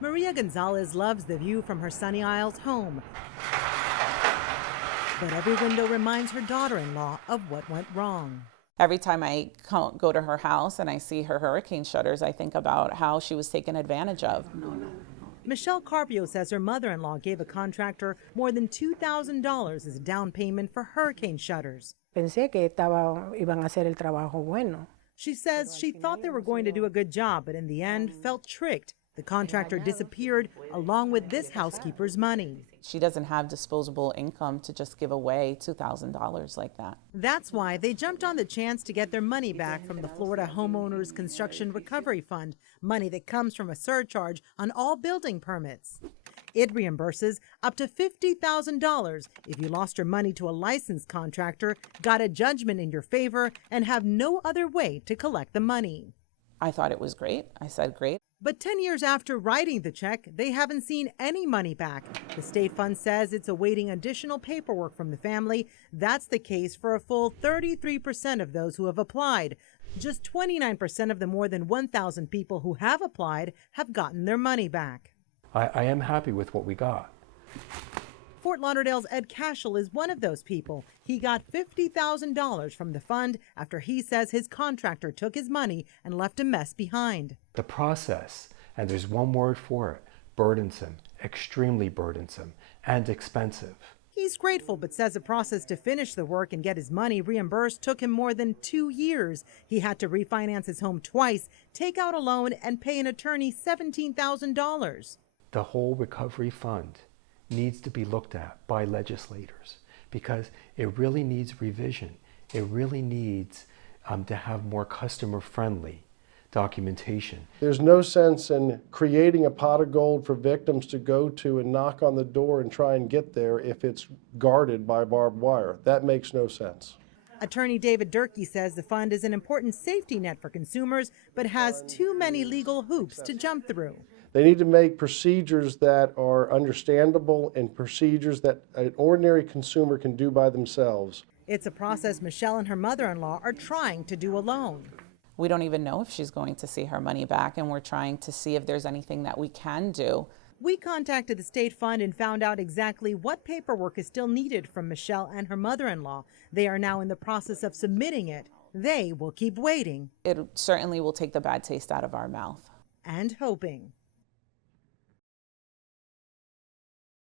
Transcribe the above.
Maria Gonzalez loves the view from her Sunny Isles home. But every window reminds her daughter-in-law of what went wrong. Every time I go to her house and I see her hurricane shutters, I think about how she was taken advantage of. Michelle Carpio says her mother-in-law gave a contractor more than $2,000 as a down payment for hurricane shutters. Pensé que iban a hacer el trabajo bueno. She says she thought they were going to do a good job, but in the end felt tricked. The contractor disappeared along with this housekeeper's money. She doesn't have disposable income to just give away $2,000 like that. That's why they jumped on the chance to get their money back from the Florida Homeowners Construction Recovery Fund, money that comes from a surcharge on all building permits. It reimburses up to $50,000 if you lost your money to a licensed contractor, got a judgment in your favor, and have no other way to collect the money. I thought it was great. I said great. But 10 years after writing the check, they haven't seen any money back. The state fund says it's awaiting additional paperwork from the family. That's the case for a full 33% of those who have applied. Just 29% of the more than 1,000 people who have applied have gotten their money back. I am happy with what we got. Fort Lauderdale's Ed Cashel is one of those people. He got $50,000 from the fund after he says his contractor took his money and left a mess behind. The process, and there's one word for it, burdensome, extremely burdensome, and expensive. He's grateful, but says the process to finish the work and get his money reimbursed took him more than 2 years. He had to refinance his home twice, take out a loan, and pay an attorney $17,000. The whole recovery fund needs to be looked at by legislators because it really needs revision. It really needs to have more customer-friendly documentation. There's no sense in creating a pot of gold for victims to go to and knock on the door and try and get there if it's guarded by barbed wire. That makes no sense. Attorney David Durkee says the fund is an important safety net for consumers, but has too many legal hoops to jump through. They need to make procedures that are understandable and procedures that an ordinary consumer can do by themselves. It's a process Michelle and her mother-in-law are trying to do alone. We don't even know if she's going to see her money back, and we're trying to see if there's anything that we can do. We contacted the state fund and found out exactly what paperwork is still needed from Michelle and her mother-in-law. They are now in the process of submitting it. They will keep waiting. It certainly will take the bad taste out of our mouth. And hoping.